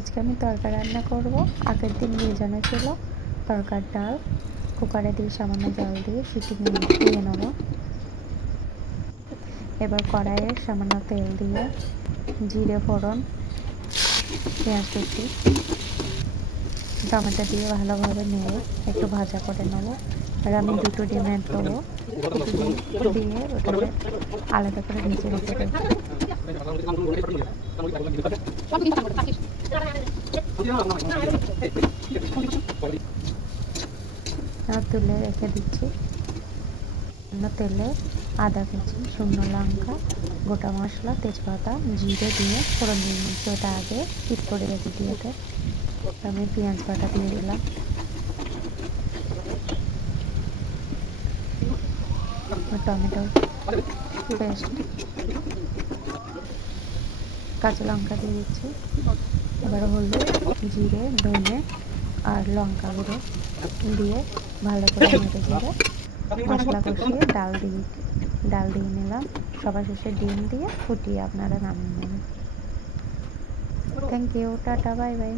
আজকে আমি তরকা রান্না করব। আগের দিন ভেজানো ছিল তরকার ডাল, কুকারে দিয়ে সামান্য জল দিয়ে সিটি দিয়ে নেব। এবার কড়াইয়ে সামান্য তেল দিয়ে জিরে ফোড়ন, পেঁয়াজ কুচি, টমেটো দিয়ে ভালোভাবে নেড়ে একটু ভাজা করে নেব। আর আমি দুটো ডিমের দেবো, দুটো ডিম দিয়ে ওটাকে আলাদা করে ভেজে রেখে দেবো। তুলে রেখে দিচ্ছি। তেলে আদা কুচি, শুকনো লঙ্কা, গোটা মশলা, তেজপাতা, জিরে দিয়ে ফোড়ন দিয়ে নিচ্ছি। ওটা আগে হিট করে রেখে দিয়েতে আমি পেঁয়াজ বাটা দিয়ে দিলাম, টমেটো পেস্ট, কাঁচা লঙ্কা দিয়ে দিচ্ছি। এবার হলুদ, জিরে, ধনে আর লঙ্কা গুঁড়ো দিয়ে ভালো করে নেড়ে চেড়ে মশলা কষিয়ে ডাল দিয়ে নিলাম। সবার শেষে ডিম দিয়ে ফুটিয়ে আপনারা নামিয়ে নেবেন। Thank you, tata, bye by.